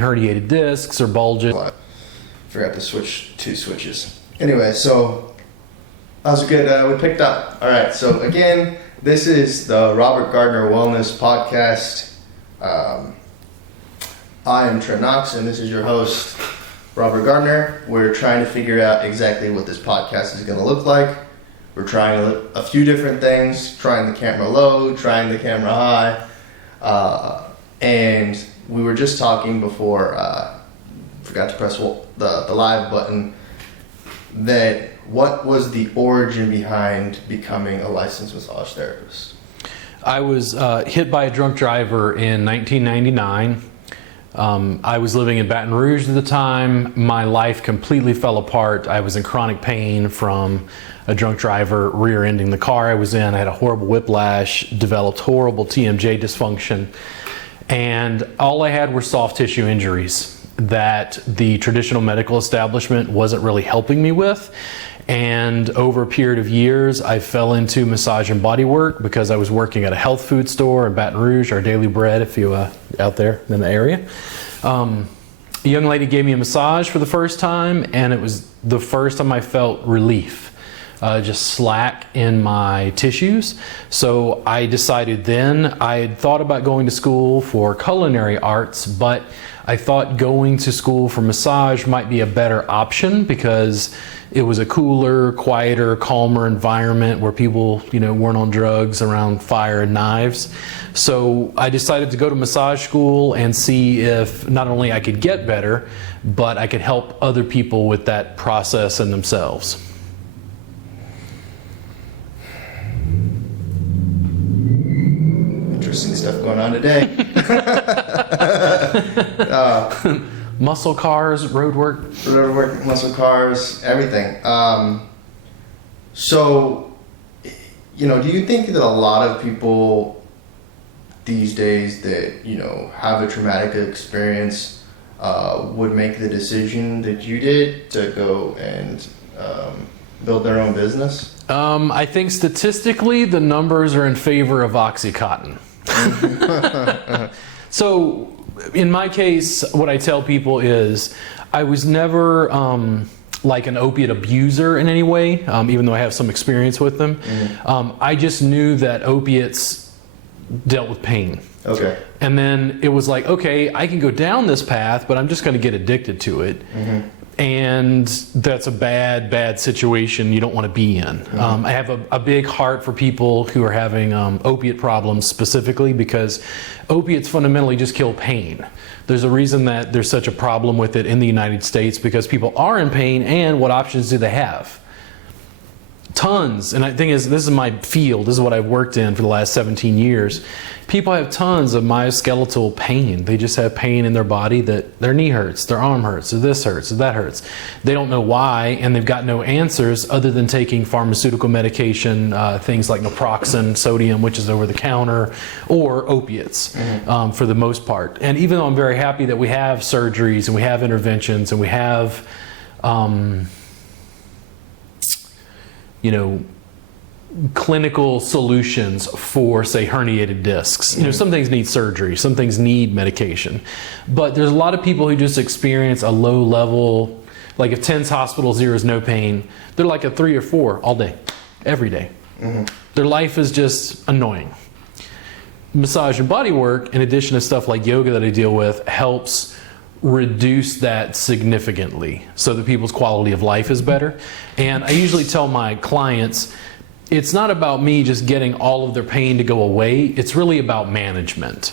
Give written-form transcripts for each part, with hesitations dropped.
herniated discs or bulges. Forgot to switch 2 switches. Anyway, so that was good. We picked up. All right, so again, this is the Robert Gardner Wellness Podcast. I am Trent Knox, and this is your host, Robert Gardner. We're trying to figure out exactly what this podcast is going to look like. We're trying a few different things, trying the camera low, trying the camera high. And we were just talking before, forgot to press the live button, that what was the origin behind becoming a licensed massage therapist? I was hit by a drunk driver in 1999. I was living in Baton Rouge at the time. My life completely fell apart. I was in chronic pain from a drunk driver rear-ending the car I was in. I had a horrible whiplash, developed horrible TMJ dysfunction, and all I had were soft tissue injuries that the traditional medical establishment wasn't really helping me with. And over a period of years, I fell into massage and body work because I was working at a health food store in Baton Rouge, Our Daily Bread, if you out there in the area. A young lady gave me a massage for the first time, and it was the first time I felt relief, just slack in my tissues. So I decided then, I had thought about going to school for culinary arts, but I thought going to school for massage might be a better option because it was a cooler, quieter, calmer environment where people, weren't on drugs around fire and knives. So I decided to go to massage school and see if not only I could get better, but I could help other people with that process and themselves. Interesting stuff going on today. Muscle cars, road work, muscle cars, everything. So, do you think that a lot of people these days that, have a traumatic experience would make the decision that you did to go and build their own business? I think statistically the numbers are in favor of OxyContin. So in my case, what I tell people is I was never like an opiate abuser in any way, even though I have some experience with them. Mm-hmm. I just knew that opiates dealt with pain. Okay. And then it was like, okay, I can go down this path, but I'm just going to get addicted to it. Mm-hmm. And that's a bad situation you don't want to be in. Mm-hmm. I have a big heart for people who are having opiate problems specifically because opiates fundamentally just kill pain. There's a reason that there's such a problem with it in the United States because people are in pain, and what options do they have? Tons. And the thing is, this is my field. This is what I've worked in for the last 17 years. People have tons of myoskeletal pain. They just have pain in their body that their knee hurts, their arm hurts, or this hurts, or that hurts. They don't know why, and they've got no answers other than taking pharmaceutical medication, things like naproxen, sodium, which is over the counter, or opiates, mm-hmm. For the most part. And even though I'm very happy that we have surgeries and we have interventions and we have clinical solutions for, say, herniated discs. Some things need surgery, some things need medication. But there's a lot of people who just experience a low level, like if 10's hospital, 0's no pain, they're like a 3 or 4 all day, every day. Mm-hmm. Their life is just annoying. Massage and body work, in addition to stuff like yoga that I deal with, helps reduce that significantly so that people's quality of life is better. And I usually tell my clients, it's not about me just getting all of their pain to go away. It's really about management.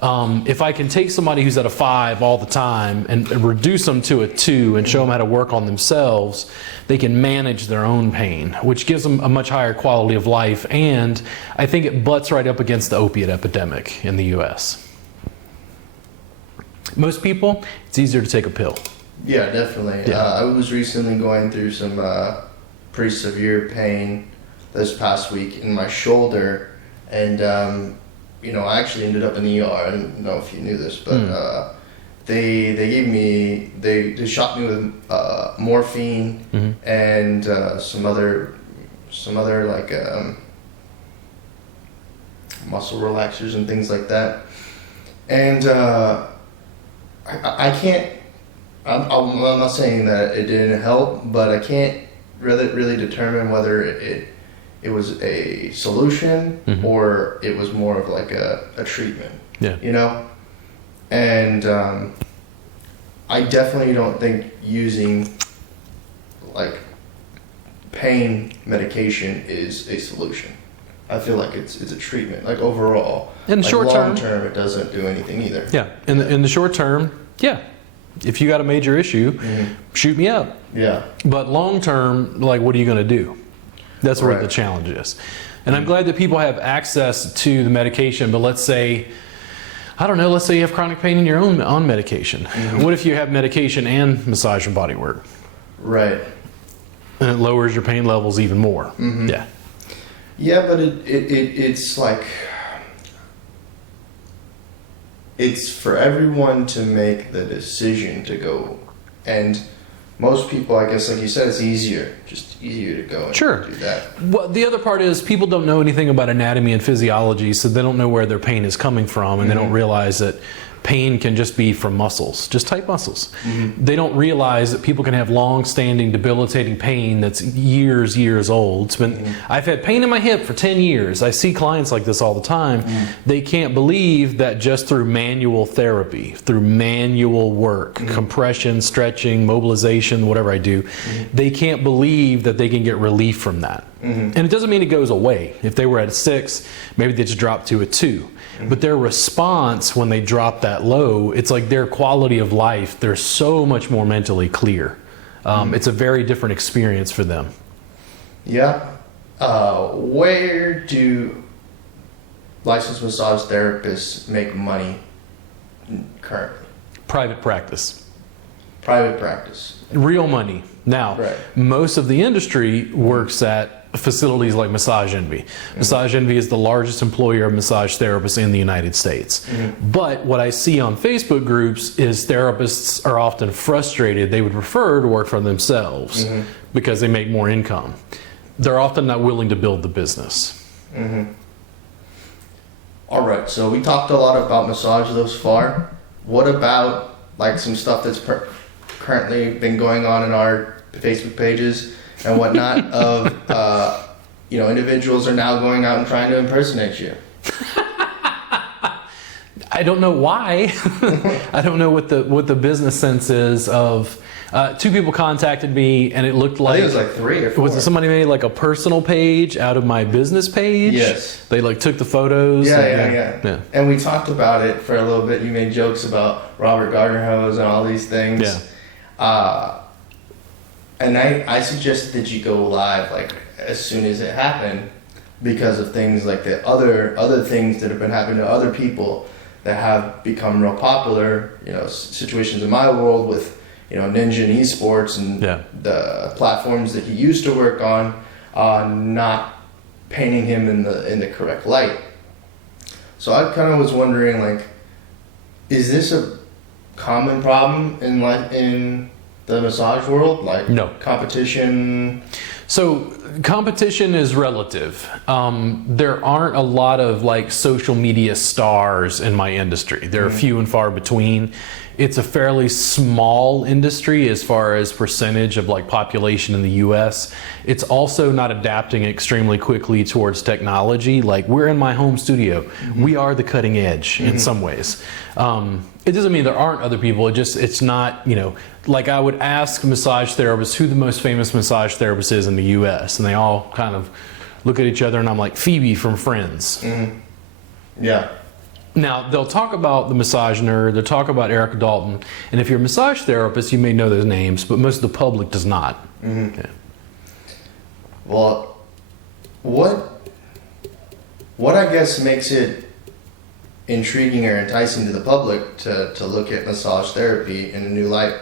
If I can take somebody who's at a 5 all the time and reduce them to a 2 and show them how to work on themselves, they can manage their own pain, which gives them a much higher quality of life. And I think it butts right up against the opiate epidemic in the US. Most people, it's easier to take a pill. Yeah, definitely. Yeah. I was recently going through some pretty severe pain this past week in my shoulder, and I actually ended up in the ER. I don't know if you knew this, but they gave me they shot me with morphine, mm-hmm. and some other like muscle relaxers and things like that, and I can't. I'm not saying that it didn't help, but I can't really determine whether it was a solution or it was more of like a treatment. Yeah. You know, and I definitely don't think using like pain medication is a solution. I feel like it's a treatment. Like overall, in the like short long term, it doesn't do anything either. Yeah. In the short term, yeah. If you got a major issue, shoot me up. Yeah. But long term, like, what are you going to do? That's where Right. the challenge is. And I'm glad that people have access to the medication, but let's say, I don't know, let's say you have chronic pain and you're on medication. What if you have medication and massage and body work? Right. And it lowers your pain levels even more. Yeah. Yeah, but it's like it's for everyone to make the decision to go, and most people, I guess, like you said, it's easier to go and Sure. do that. Well, the other part is people don't know anything about anatomy and physiology, so they don't know where their pain is coming from, and they don't realize that pain can just be from muscles, just tight muscles. They don't realize that people can have long-standing debilitating pain that's years old. It's been, I've had pain in my hip for 10 years. I see clients like this all the time. They can't believe that just through manual therapy, through manual work, compression, stretching, mobilization, whatever I do, they can't believe that they can get relief from that. And it doesn't mean it goes away. If they were at a 6, maybe they just drop to a 2. But their response when they drop that low, it's like their quality of life, they're so much more mentally clear. It's a very different experience for them. Yeah. Where do licensed massage therapists make money currently? Private practice. Private practice. Real money. Now, Right. most of the industry works at facilities like Massage Envy. Massage Envy is the largest employer of massage therapists in the United States. But what I see on Facebook groups is therapists are often frustrated. They would prefer to work for themselves because they make more income. They're often not willing to build the business. All right, so we talked a lot about massage thus far. What about like some stuff that's currently been going on in our Facebook pages and whatnot of individuals are now going out and trying to impersonate you? I don't know why. I don't know what the business sense is of. 2 people contacted me, and it looked like I think it was like 3 or 4. Was it somebody made like a personal page out of my business page? Yes. They like took the photos. Yeah. And we talked about it for a little bit. You made jokes about Robert Gardner hose and all these things. Yeah. And I suggested that you go live like as soon as it happened because of things like the other things that have been happening to other people that have become real popular. Situations in my world with Ninja and esports and the platforms that he used to work on, not painting him in the correct light. So I kind of was wondering, like, is this a common problem in the massage world? Like, No. competition? So competition is relative. There aren't a lot of like social media stars in my industry. There are few and far between. It's a fairly small industry as far as percentage of like population in the US. It's also not adapting extremely quickly towards technology. Like we're in my home studio. We are the cutting edge in some ways. It doesn't mean there aren't other people. It's not, like I would ask massage therapists who the most famous massage therapist is in the US, and they all kind of look at each other and I'm like, Phoebe from Friends. Yeah. Now, they'll talk about the massage nerd, they'll talk about Eric Dalton, and if you're a massage therapist, you may know those names, but most of the public does not. Yeah. Well, what I guess makes it intriguing or enticing to the public to look at massage therapy in a new light?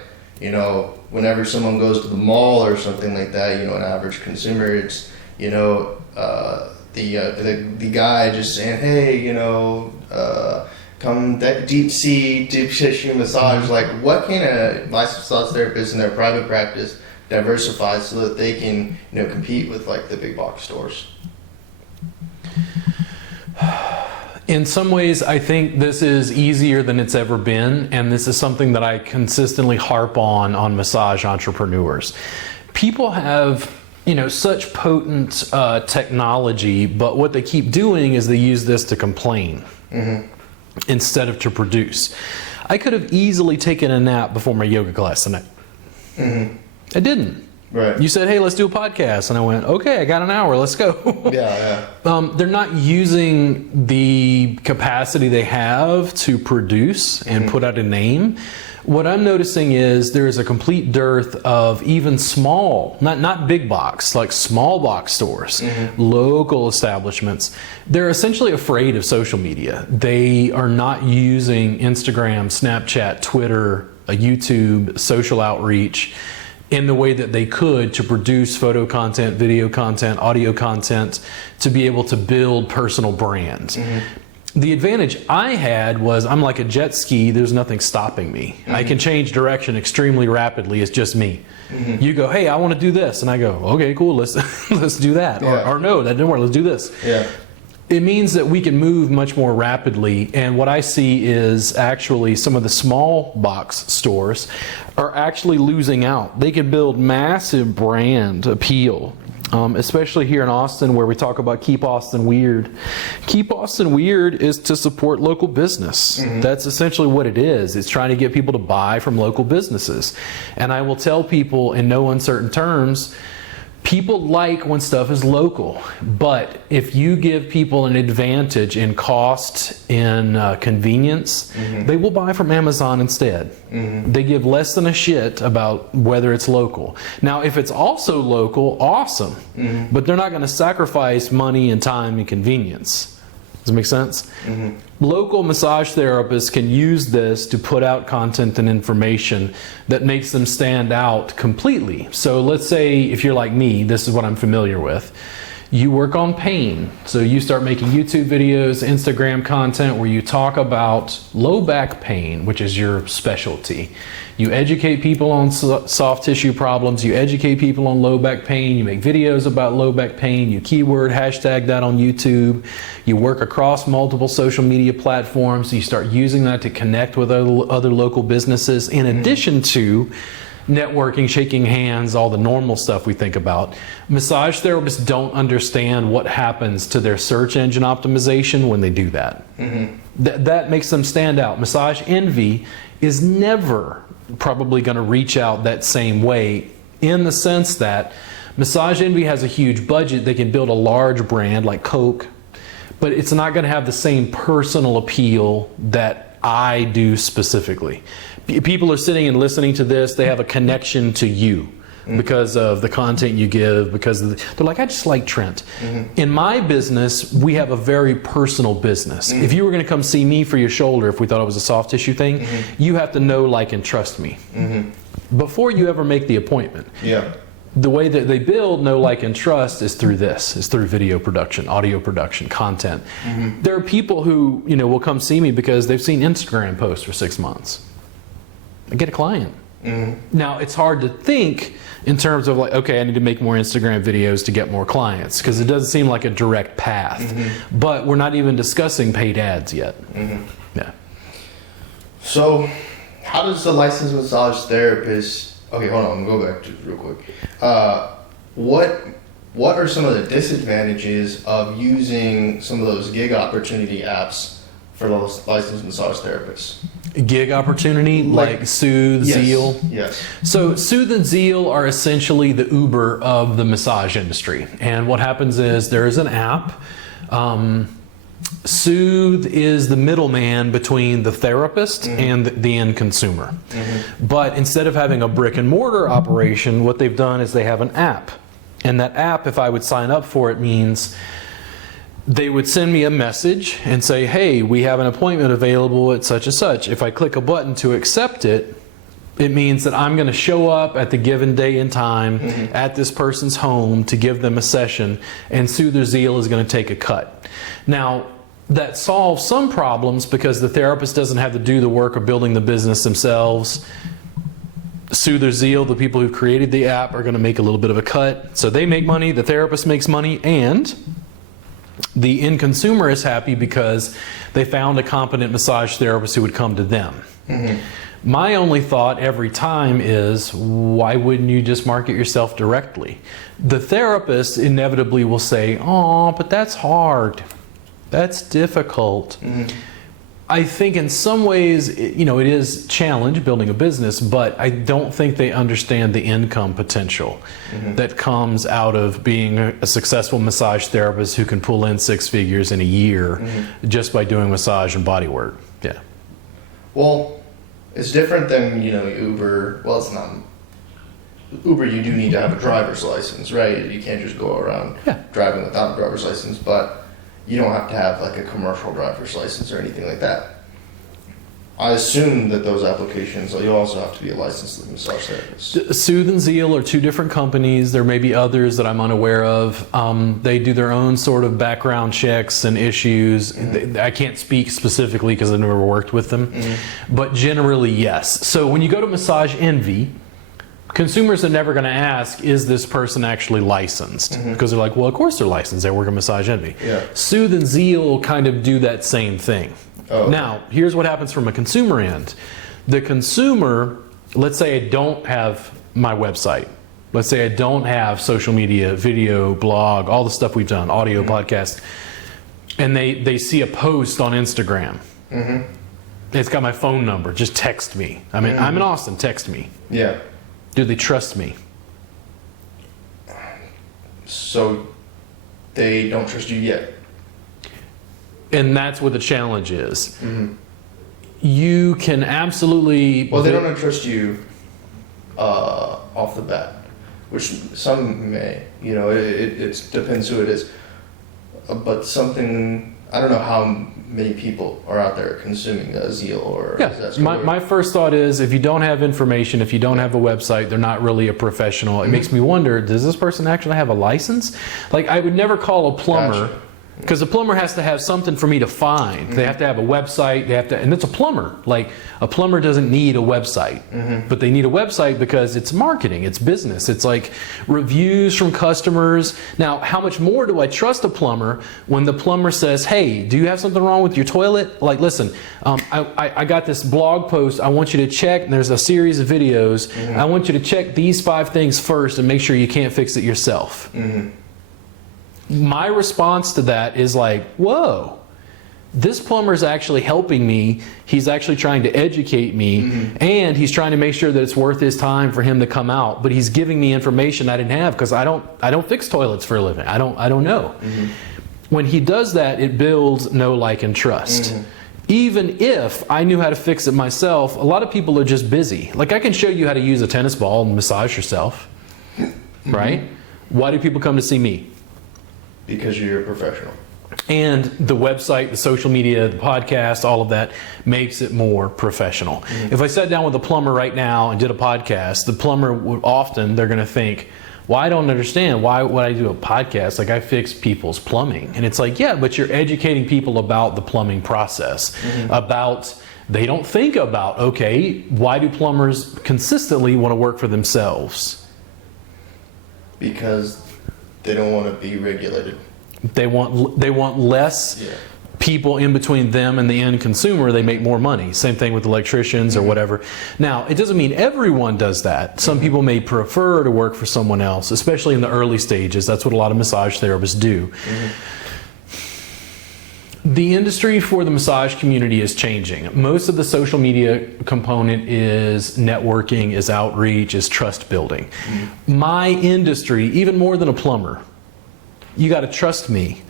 Whenever someone goes to the mall or something like that, an average consumer, it's, the guy just saying, hey, come that deep tissue massage. Like, what can a licensed massage therapist in their private practice diversify so that they can, compete with like the big box stores? In some ways, I think this is easier than it's ever been, and this is something that I consistently harp on massage entrepreneurs. People have, such potent technology, but what they keep doing is they use this to complain instead of to produce. I could have easily taken a nap before my yoga class tonight. I didn't. Right. You said, hey, let's do a podcast. And I went, okay, I got an hour, let's go. Yeah. They're not using the capacity they have to produce and put out a name. What I'm noticing is there is a complete dearth of even small, not big box, like small box stores, local establishments. They're essentially afraid of social media. They are not using Instagram, Snapchat, Twitter, YouTube, social outreach in the way that they could to produce photo content, video content, audio content, to be able to build personal brands. The advantage I had was I'm like a jet ski, there's nothing stopping me. I can change direction extremely rapidly, it's just me. You go, hey, I want to do this, and I go, okay, cool, let's do that. Or no, that didn't work, let's do this. It means that we can move much more rapidly, and what I see is actually some of the small box stores are actually losing out. They can build massive brand appeal, especially here in Austin, where we talk about Keep Austin Weird. Keep Austin Weird is to support local business. That's essentially what it is. It's trying to get people to buy from local businesses. And I will tell people in no uncertain terms, people like when stuff is local, but if you give people an advantage in cost, in convenience, they will buy from Amazon instead. They give less than a shit about whether it's local. Now, if it's also local, awesome, but they're not going to sacrifice money and time and convenience. Does it make sense? Local massage therapists can use this to put out content and information that makes them stand out completely. So let's say if you're like me, this is what I'm familiar with. You work on pain. So you start making YouTube videos, Instagram content where you talk about low back pain, which is your specialty. You educate people on soft tissue problems. You educate people on low back pain. You make videos about low back pain. You keyword hashtag that on YouTube. You work across multiple social media platforms. You start using that to connect with other local businesses, in addition to networking, shaking hands, all the normal stuff we think about. Massage therapists don't understand what happens to their search engine optimization when they do that. That makes them stand out. Massage envy is never probably going to reach out that same way, in the sense that Massage Envy has a huge budget. They can build a large brand like Coke, but it's not going to have the same personal appeal that I do specifically. People are sitting and listening to this, they have a connection to you because of the content you give, because they're like, I just like Trent. In my business, we have a very personal business. If you were going to come see me for your shoulder, if we thought it was a soft tissue thing, you have to know, like, and trust me before you ever make the appointment. The way that they build know, like, and trust is through this. Is through video production, audio production, content. There are people who, will come see me because they've seen Instagram posts for 6 months. I get a client. Now, it's hard to think in terms of like, okay, I need to make more Instagram videos to get more clients, because it doesn't seem like a direct path. But we're not even discussing paid ads yet. Yeah. So, how does the licensed massage therapist... Okay, hold on, I'm going to go back just real quick. What are some of the disadvantages of using some of those gig opportunity apps for those licensed massage therapists? Gig opportunity, like Soothe, Zeal? Yes. So Soothe and Zeal are essentially the Uber of the massage industry. And what happens is there is an app. Soothe is the middleman between the therapist and the end consumer. But instead of having a brick and mortar operation, what they've done is they have an app. And that app, if I would sign up for it, means they would send me a message and say, hey, we have an appointment available at such and such. If I click a button to accept it, it means that I'm going to show up at the given day and time at this person's home to give them a session, and Soothe or Zeal is going to take a cut. Now, that solves some problems because the therapist doesn't have to do the work of building the business themselves. Soothe or Zeal, the people who created the app, are going to make a little bit of a cut. So they make money, the therapist makes money, and The end consumer is happy because they found a competent massage therapist who would come to them. My only thought every time is, why wouldn't you just market yourself directly? The therapist inevitably will say, oh, but that's hard. That's difficult. I think in some ways, it is a challenge building a business, but I don't think they understand the income potential that comes out of being a successful massage therapist who can pull in 6 figures in a year just by doing massage and body work. Yeah. Well, it's different than, Uber. Well, it's not. Uber, you do need to have a driver's license, right? You can't just go around driving without a driver's license, but you don't have to have like a commercial driver's license or anything like that. I assume that those applications, you also have to be a licensed massage therapist. Soothe and Zeal are 2 different companies. There may be others that I'm unaware of. They do their own sort of background checks and issues. I can't speak specifically because I've never worked with them. But generally, yes. So when you go to Massage Envy, consumers are never going to ask, is this person actually licensed? Because they're like, well, of course they're licensed. They work at Massage Envy. Soothe and Zeal kind of do that same thing. Now, here's what happens from a consumer end. The consumer, let's say I don't have my website. Let's say I don't have social media, video, blog, all the stuff we've done, audio, podcast, and they see a post on Instagram. It's got my phone number. Just text me. I mean, I'm in Austin. Text me. Yeah. Do they trust me? So they don't trust you yet. And that's what the challenge is. You can absolutely... Well, they don't trust you off the bat, which some may. It depends who it is. But something... I don't know how many people are out there consuming Zeal or... My first thought is, if you don't have information, if you don't have a website, they're not really a professional. It makes me wonder, does this person actually have a license? Like, I would never call a plumber... Gotcha. Because a plumber has to have something for me to find. They have to have a website. And it's a plumber. Like, a plumber doesn't need a website, but they need a website because it's marketing, it's business, it's like reviews from customers. Now, how much more do I trust a plumber when the plumber says, "Hey, do you have something wrong with your toilet? Like, listen, I got this blog post. I want you to check. And there's a series of videos. I want you to check these 5 things first and make sure you can't fix it yourself." My response to that is like, whoa, this plumber is actually helping me. He's actually trying to educate me, and he's trying to make sure that it's worth his time for him to come out. But he's giving me information I didn't have because I don't fix toilets for a living. I don't know. When he does that, it builds know, like, and trust. Even if I knew how to fix it myself, a lot of people are just busy. Like, I can show you how to use a tennis ball and massage yourself, right? Why do people come to see me? Because you're a professional. And the website, the social media, the podcast, all of that makes it more professional. If I sat down with a plumber right now and did a podcast, the plumber would often, they're going to think, well, I don't understand. Why would I do a podcast? Like, I fix people's plumbing. And it's like, yeah, but you're educating people about the plumbing process, they don't think about, okay, why do plumbers consistently want to work for themselves? Because they don't want to be regulated. They want less people in between them and the end consumer. They make more money. Same thing with electricians or whatever. Now, it doesn't mean everyone does that. Some people may prefer to work for someone else, especially in the early stages. That's what a lot of massage therapists do. The industry for the massage community is changing. Most of the social media component is networking, is outreach, is trust building. My industry, even more than a plumber, you got to trust me.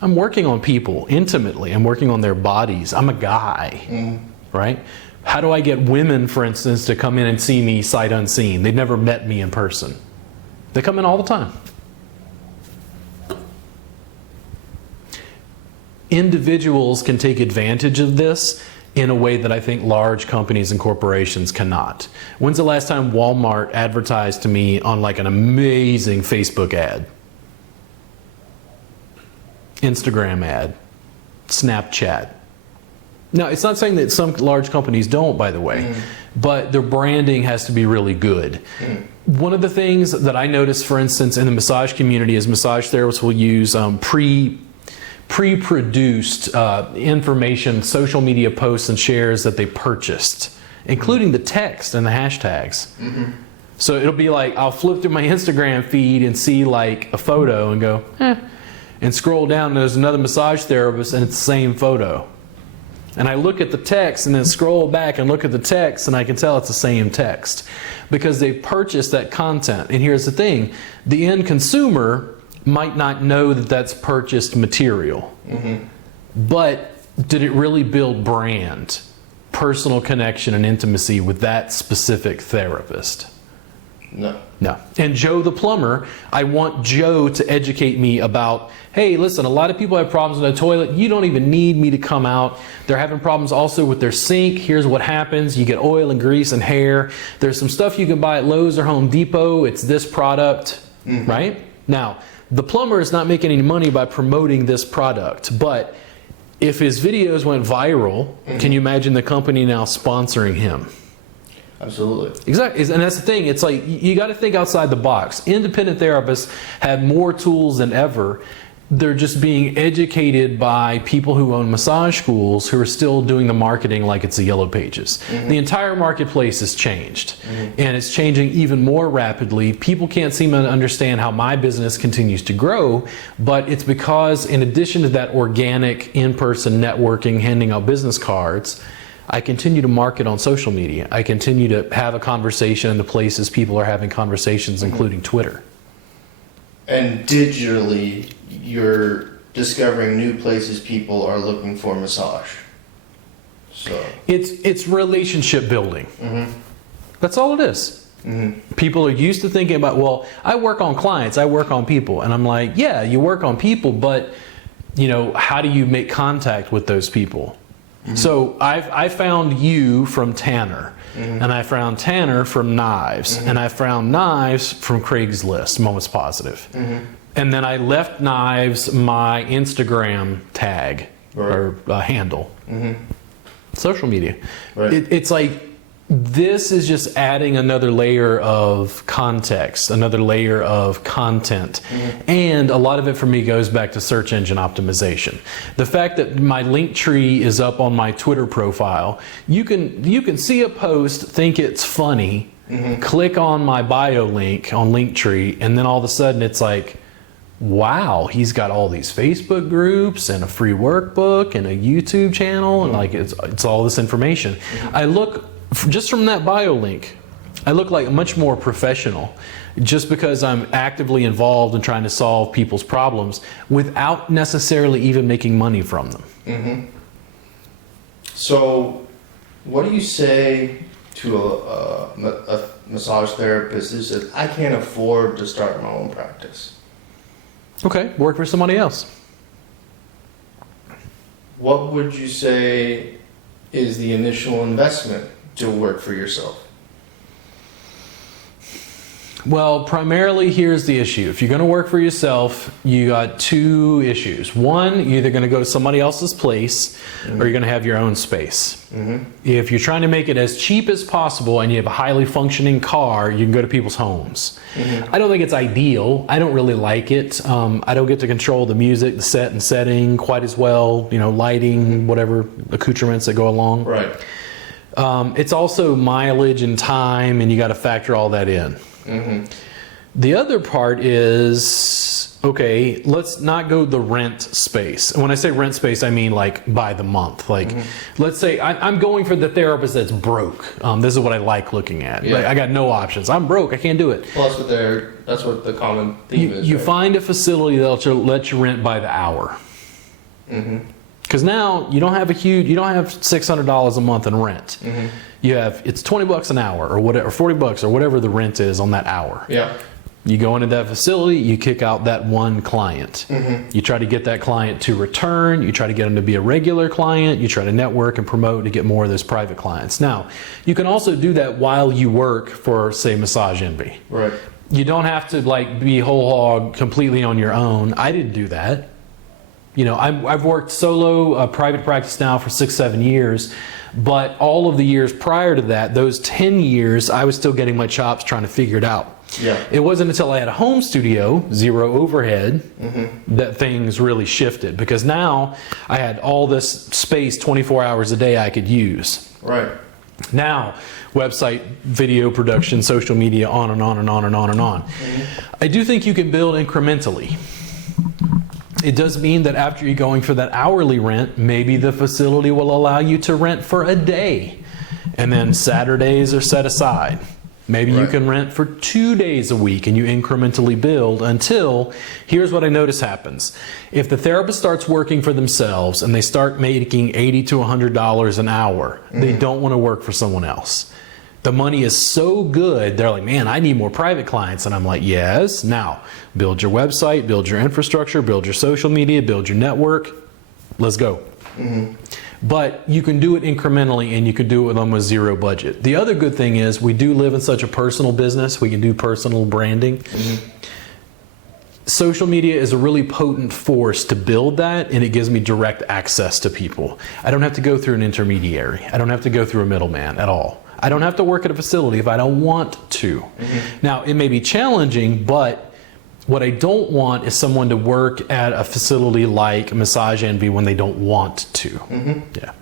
I'm working on people intimately. I'm working on their bodies. I'm a guy, right? How do I get women, for instance, to come in and see me sight unseen? They've never met me in person. They come in all the time. Individuals can take advantage of this in a way that I think large companies and corporations cannot. When's the last time Walmart advertised to me on like an amazing Facebook ad? Instagram ad, Snapchat. Now, it's not saying that some large companies don't, by the way, but their branding has to be really good. One of the things that I notice, for instance, in the massage community is massage therapists will use pre-produced information, social media posts and shares that they purchased, including the text and the hashtags. So it'll be like, I'll flip through my Instagram feed and see like a photo and go, and scroll down and there's another massage therapist and it's the same photo. And I look at the text and then scroll back and look at the text and I can tell it's the same text because they've purchased that content. And here's the thing, the end consumer might not know that that's purchased material. But did it really build brand, personal connection and intimacy with that specific therapist? No. No. And Joe the plumber, I want Joe to educate me about, hey, listen, a lot of people have problems with the toilet. You don't even need me to come out. They're having problems also with their sink. Here's what happens. You get oil and grease and hair. There's some stuff you can buy at Lowe's or Home Depot. It's this product, right? Now, the plumber is not making any money by promoting this product, but if his videos went viral, can you imagine the company now sponsoring him? Absolutely. Exactly. And that's the thing. It's like you got to think outside the box. Independent therapists have more tools than ever. They're just being educated by people who own massage schools who are still doing the marketing like it's the Yellow Pages. The entire marketplace has changed and it's changing even more rapidly. People can't seem to understand how my business continues to grow, but it's because in addition to that organic in-person networking, handing out business cards, I continue to market on social media. I continue to have a conversation in the places people are having conversations, including Twitter. And digitally, you're discovering new places people are looking for massage. So it's relationship building. That's all it is. People are used to thinking about, well, I work on clients, I work on people. And I'm like, yeah, you work on people, but you know, how do you make contact with those people? So I found you from Tanner, and I found Tanner from Knives, and I found Knives from Craigslist, Moments Positive. And then I left Knives my Instagram tag or handle. Social media. It's like, this is just adding another layer of context, another layer of content. And a lot of it for me goes back to search engine optimization. The fact that my link tree is up on my Twitter profile, you can see a post, think it's funny, click on my bio link on Linktree, and then all of a sudden it's like, wow, he's got all these Facebook groups and a free workbook and a YouTube channel, and like it's all this information. I look, just from that bio link, I look like much more professional just because I'm actively involved in trying to solve people's problems without necessarily even making money from them. So what do you say to a massage therapist who says, I can't afford to start my own practice? Okay, work for somebody else. What would you say is the initial investment to work for yourself? Well, primarily here's the issue. If you're going to work for yourself, you got two issues. One, you're either going to go to somebody else's place or you're going to have your own space. If you're trying to make it as cheap as possible and you have a highly functioning car, you can go to people's homes. I don't think it's ideal. I don't really like it. I don't get to control the music, the set and setting quite as well, you know, lighting, whatever accoutrements that go along. Right. It's also mileage and time, and you got to factor all that in. The other part is, okay, let's not go the rent space. And when I say rent space, I mean like by the month. Like, let's say I'm going for the therapist that's broke. This is what I like looking at. Like, I got no options. I'm broke. I can't do it. Plus, that's what the common theme is. You right? find a facility that'll let you rent by the hour. Because now you don't have $600 a month in rent. You have, it's $20 an hour or whatever, or $40 or whatever the rent is on that hour. You go into that facility, you kick out that one client. You try to get that client to return, you try to get them to be a regular client, you try to network and promote to get more of those private clients. Now, you can also do that while you work for, say, Massage Envy. Right. You don't have to like be whole hog completely on your own. I didn't do that. You know, I've worked solo private practice now for 6-7 years, but all of the years prior to that, those 10 years, I was still getting my chops trying to figure it out. Yeah. It wasn't until I had a home studio, zero overhead, that things really shifted, because now I had all this space 24 hours a day I could use. Right. Now, website, video production, social media, on and on and on and on and on. I do think you can build incrementally. It does mean that after you're going for that hourly rent, maybe the facility will allow you to rent for a day, and then Saturdays are set aside. Maybe you can rent for 2 days a week, and you incrementally build until, here's what I notice happens. If the therapist starts working for themselves and they start making $80 to $100 an hour, they don't want to work for someone else. The money is so good, they're like, man, I need more private clients. And I'm like, yes. Now, build your website, build your infrastructure, build your social media, build your network. Let's go. But you can do it incrementally, and you can do it with almost zero budget. The other good thing is we do live in such a personal business. We can do personal branding. Social media is a really potent force to build that, and it gives me direct access to people. I don't have to go through an intermediary. I don't have to go through a middleman at all. I don't have to work at a facility if I don't want to. Now, it may be challenging, but what I don't want is someone to work at a facility like Massage Envy when they don't want to. Yeah.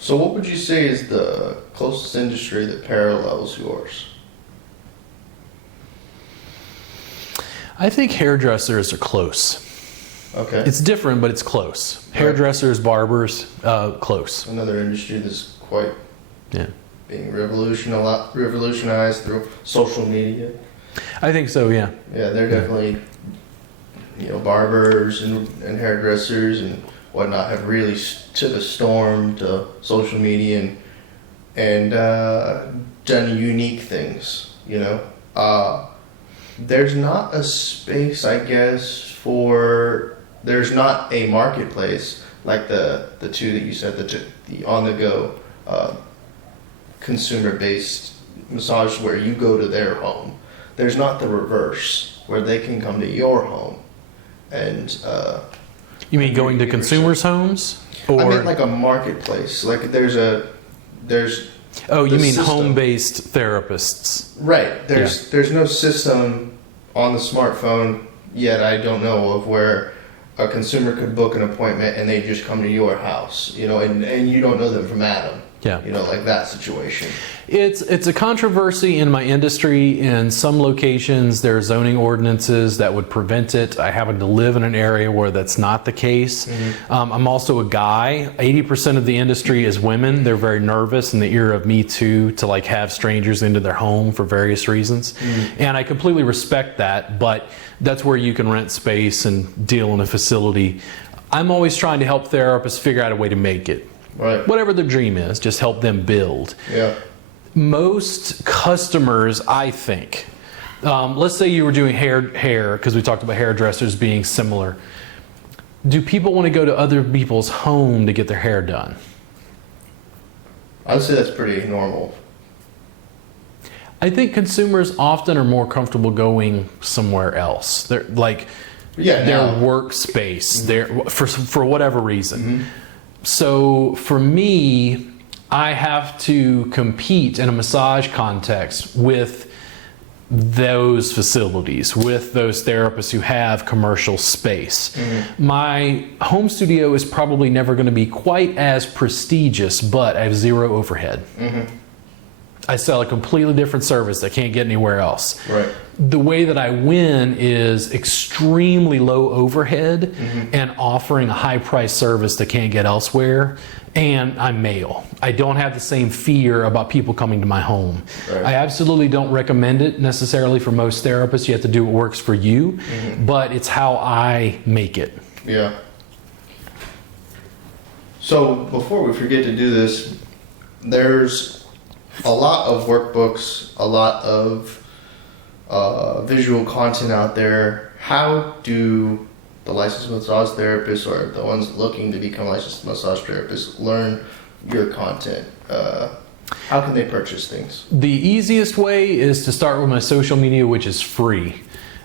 So what would you say is the closest industry that parallels yours? I think hairdressers are close. Okay. It's different, but it's close. Hairdressers, barbers, close. Another industry that's quite Yeah. being revolutionized through social media. I think so, yeah. Yeah, they're definitely, barbers and hairdressers and whatnot have really took a storm to social media and done unique things, There's not a space, I guess, there's not a marketplace like the two that you said, the on-the-go consumer-based massage where you go to their home. There's not the reverse where they can come to your home and You mean going to consumers' homes? Or I meant like a marketplace. Like there's oh, you mean system. home-based therapists? Right. There's no system on the smartphone yet, I don't know of, where a consumer could book an appointment and they just come to your house, and you don't know them from Adam. Yeah. Like that situation. It's a controversy in my industry. In some locations, there are zoning ordinances that would prevent it. I happen to live in an area where that's not the case. I'm also a guy. 80% of the industry is women. They're very nervous in the era of Me Too to have strangers into their home for various reasons. And I completely respect that, but that's where you can rent space and deal in a facility. I'm always trying to help therapists figure out a way to make it. Right. Whatever their dream is, just help them build. Yeah. Most customers, I think, let's say you were doing hair, because we talked about hairdressers being similar. Do people want to go to other people's home to get their hair done? I would say that's pretty normal. I think consumers often are more comfortable going somewhere else. They're their workspace, for whatever reason. So for me, I have to compete in a massage context with those facilities, with those therapists who have commercial space. My home studio is probably never going to be quite as prestigious, but I have zero overhead. I sell a completely different service I can't get anywhere else. Right. The way that I win is extremely low overhead and offering a high price service that can't get elsewhere. And I'm male. I don't have the same fear about people coming to my home. Right. I absolutely don't recommend it necessarily for most therapists. You have to do what works for you, but it's how I make it. Yeah. So before we forget to do this, there's a lot of workbooks, a lot of visual content out there. How do the licensed massage therapists or the ones looking to become licensed massage therapists learn your content? How can they purchase things? The easiest way is to start with my social media, which is free.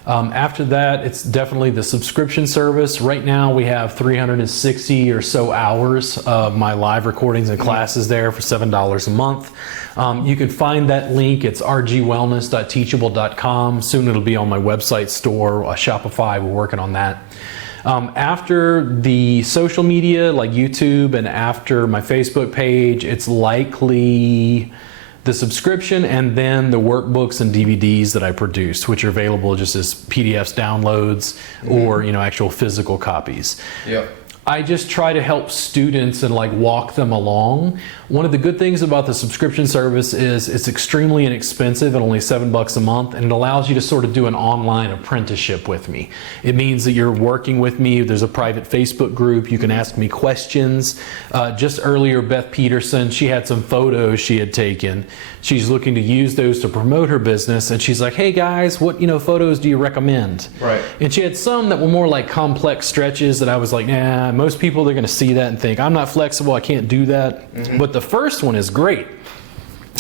After that, it's definitely the subscription service. Right now, we have 360 or so hours of my live recordings and classes there for $7 a month. You can find that link. It's rgwellness.teachable.com. Soon it'll be on my website store, Shopify. We're working on that. After the social media like YouTube and after my Facebook page, it's likely the subscription and then the workbooks and DVDs that I produce, which are available just as PDFs downloads or, actual physical copies. Yep. I just try to help students and walk them along. One of the good things about the subscription service is it's extremely inexpensive at only $7 a month, and it allows you to sort of do an online apprenticeship with me. It means that you're working with me. There's a private Facebook group. You can ask me questions. Just earlier, Beth Peterson, she had some photos she had taken. She's looking to use those to promote her business, and she's like, hey guys, what photos do you recommend? Right. And she had some that were more like complex stretches that I was like, nah, most people, they're going to see that and think, I'm not flexible, I can't do that. But the first one is great.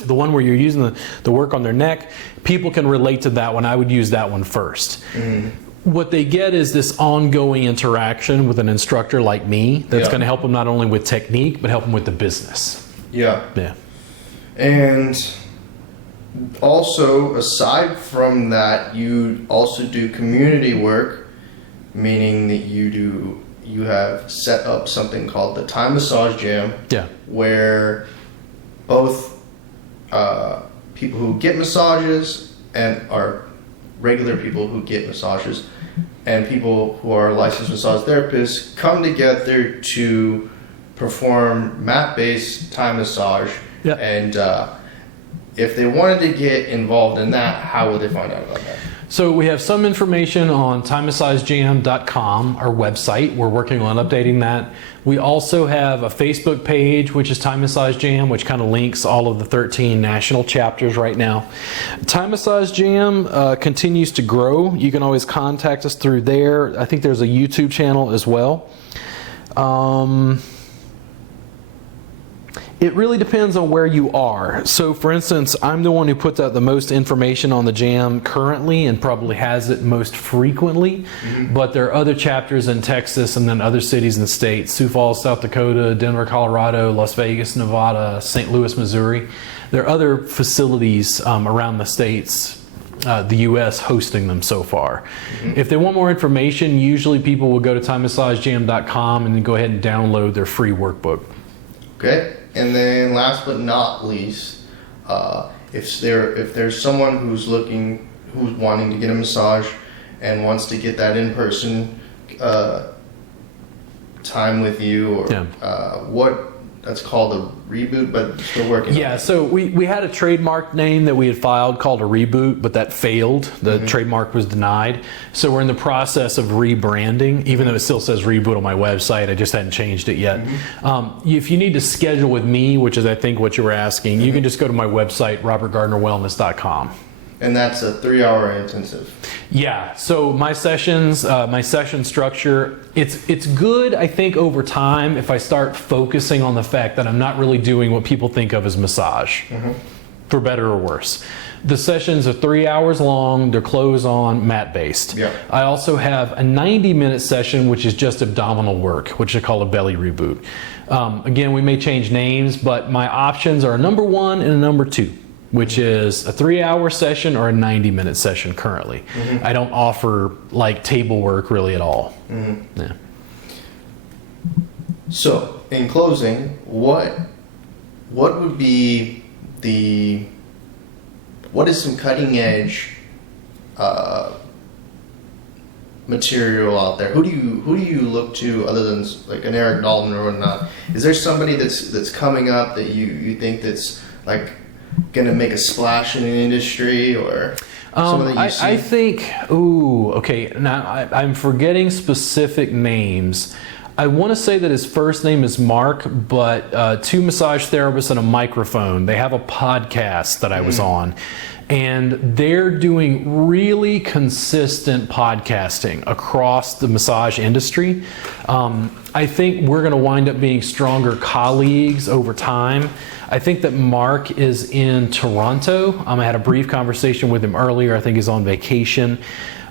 The one where you're using the work on their neck, people can relate to that one. I would use that one first. What they get is this ongoing interaction with an instructor like me that's going to help them not only with technique, but help them with the business. Yeah. Yeah. And also, aside from that, you also do community work, meaning that you have set up something called the Thai Massage Jam, where both people who get massages and are regular people who get massages and people who are licensed massage therapists come together to perform mat-based Thai massage. And if they wanted to get involved in that, how would they find out about that? So we have some information on ThaiMassageJam.com, our website. We're working on updating that. We also have a Facebook page, which is Thai Massage Jam, which kind of links all of the 13 national chapters right now. Thai Massage Jam continues to grow. You can always contact us through there. I think there's a YouTube channel as well. It really depends on where you are. So for instance, I'm the one who puts out the most information on the jam currently and probably has it most frequently. But there are other chapters in Texas and then other cities in the states: Sioux Falls, South Dakota, Denver, Colorado, Las Vegas, Nevada, St. Louis, Missouri. There are other facilities around the states, the U.S. hosting them so far. If they want more information, usually people will go to ThaiMassageJam.com and then go ahead and download their free workbook. Okay. And then last but not least, if there's someone who's wanting to get a massage and wants to get that in-person time with you, or what that's called a Reboot, but still working on it. So we had a trademark name that we had filed called a Reboot, but that failed. The trademark was denied. So we're in the process of rebranding, even though it still says Reboot on my website. I just hadn't changed it yet. If you need to schedule with me, which is I think what you were asking, you can just go to my website, robertgardnerwellness.com. And that's a 3-hour intensive. Yeah, so my sessions, my session structure, it's good, I think, over time if I start focusing on the fact that I'm not really doing what people think of as massage, for better or worse. The sessions are 3 hours long, they're clothes-on, mat-based. I also have a 90-minute session, which is just abdominal work, which I call a belly reboot. Again, we may change names, but my options are a number 1 and a number 2. Which is a 3-hour session or a 90-minute session currently. I don't offer table work really at all. Yeah. So, in closing, what would be what is some cutting edge material out there? Who do you look to other than like an Eric Dalton or whatnot? Is there somebody that's coming up that you think that's gonna make a splash in the industry, or someone that you see? I think, now I'm forgetting specific names. I want to say that his first name is Mark, but 2 massage therapists and a microphone. They have a podcast that I was on, and they're doing really consistent podcasting across the massage industry. I think we're going to wind up being stronger colleagues over time. I think that Mark is in Toronto. I had a brief conversation with him earlier. I think he's on vacation.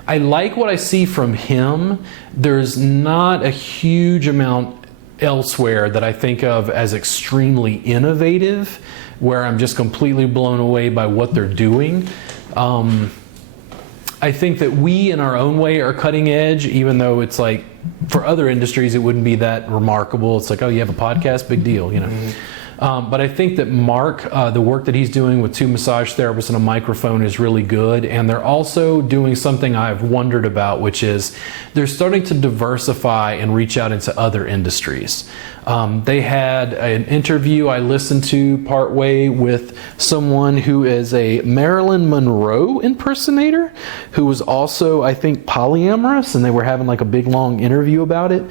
I like what I see from him. There's not a huge amount elsewhere that I think of as extremely innovative, where I'm just completely blown away by what they're doing. I think that we, in our own way, are cutting edge, even though it's like, for other industries, it wouldn't be that remarkable. It's like, oh, you have a podcast? Big deal, you know. But I think that Mark, the work that he's doing with 2 massage therapists and a microphone is really good. And they're also doing something I've wondered about, which is they're starting to diversify and reach out into other industries. They had an interview I listened to partway with someone who is a Marilyn Monroe impersonator, who was also, I think, polyamorous, and they were having like a big long interview about it.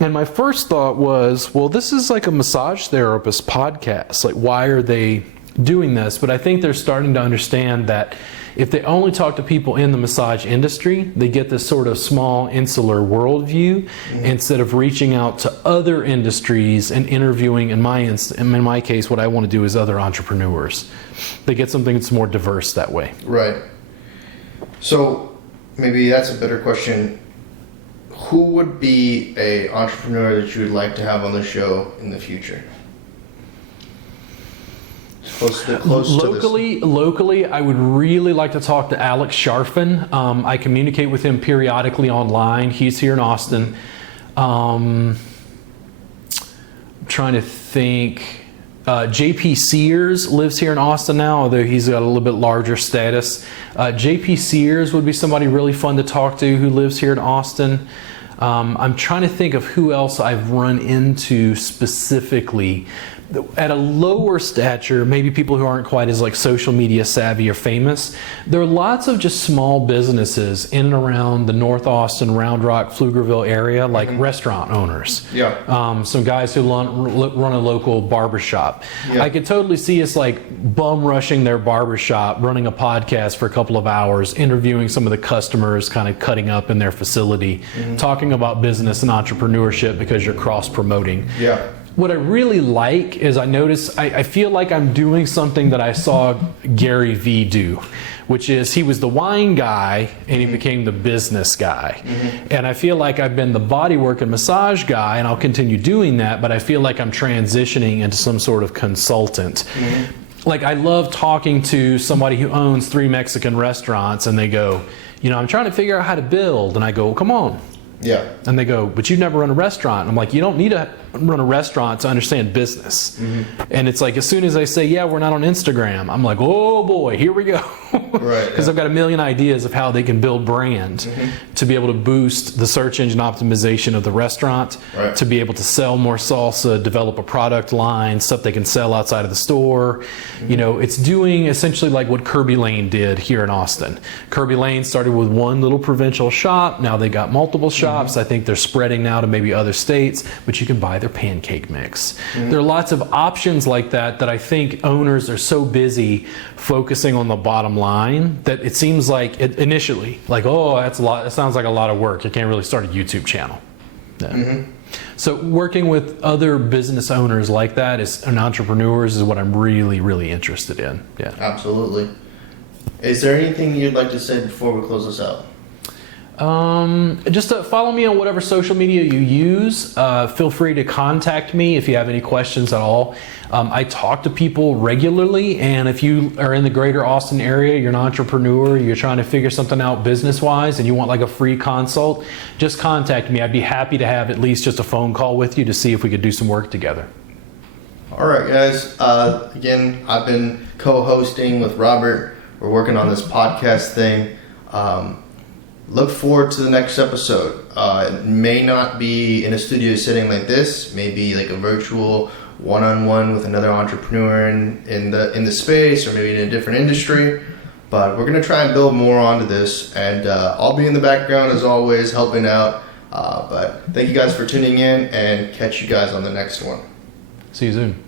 And my first thought was, well, this is like a massage therapist podcast. Like, why are they doing this? But I think they're starting to understand that if they only talk to people in the massage industry, they get this sort of small insular worldview instead of reaching out to other industries and interviewing, in my case, what I want to do is other entrepreneurs. They get something that's more diverse that way. Right. So maybe that's a better question. Who would be a entrepreneur that you would like to have on the show in the future? Locally, I would really like to talk to Alex Sharfin. I communicate with him periodically online. He's here in Austin. I'm trying to think. JP Sears lives here in Austin now, although he's got a little bit larger status. JP Sears would be somebody really fun to talk to who lives here in Austin. I'm trying to think of who else I've run into specifically at a lower stature, maybe people who aren't quite as like social media savvy or famous. There are lots of just small businesses in and around the North Austin, Round Rock, Pflugerville area, like restaurant owners. Yeah. Some guys who run a local barbershop. Yeah. I could totally see us like bum rushing their barbershop, running a podcast for a couple of hours, interviewing some of the customers, kind of cutting up in their facility, talking about business and entrepreneurship because you're cross promoting. Yeah. What I really like is I feel like I'm doing something that I saw Gary Vee do, which is he was the wine guy and he became the business guy. And I feel like I've been the bodywork and massage guy, and I'll continue doing that, but I feel like I'm transitioning into some sort of consultant. Like, I love talking to somebody who owns 3 Mexican restaurants, and they go, I'm trying to figure out how to build. And I go, well, come on. Yeah. And they go, but you've never run a restaurant. And I'm like, you don't need to run a restaurant to understand business. And it's like, as soon as I say, yeah, we're not on Instagram, I'm like, oh boy, here we go. Right. Because I've got a million ideas of how they can build brand to be able to boost the search engine optimization of the restaurant, to be able to sell more salsa, develop a product line, stuff they can sell outside of the store. It's doing essentially like what Kirby Lane did here in Austin. Kirby Lane started with one little provincial shop. Now they got multiple shops. I think they're spreading now to maybe other states, but you can buy their pancake mix. There are lots of options like that I think owners are so busy focusing on the bottom line that it seems like initially, like, oh, that's a lot. That sounds like a lot of work. You can't really start a YouTube channel. Yeah. So working with other business owners like that and entrepreneurs is what I'm really, really interested in. Yeah. Absolutely. Is there anything you'd like to say before we close this out? Just follow me on whatever social media you use. Feel free to contact me if you have any questions at all. I talk to people regularly, and if you are in the greater Austin area, you're an entrepreneur, you're trying to figure something out business-wise, and you want like a free consult, just contact me. I'd be happy to have at least just a phone call with you to see if we could do some work together. All right, guys. Again, I've been co-hosting with Robert. We're working on this podcast thing. Look forward to the next episode. It may not be in a studio setting like this, maybe like a virtual one-on-one with another entrepreneur in the space, or maybe in a different industry. But we're gonna try and build more onto this, and I'll be in the background as always, helping out. But thank you guys for tuning in, and catch you guys on the next one. See you soon.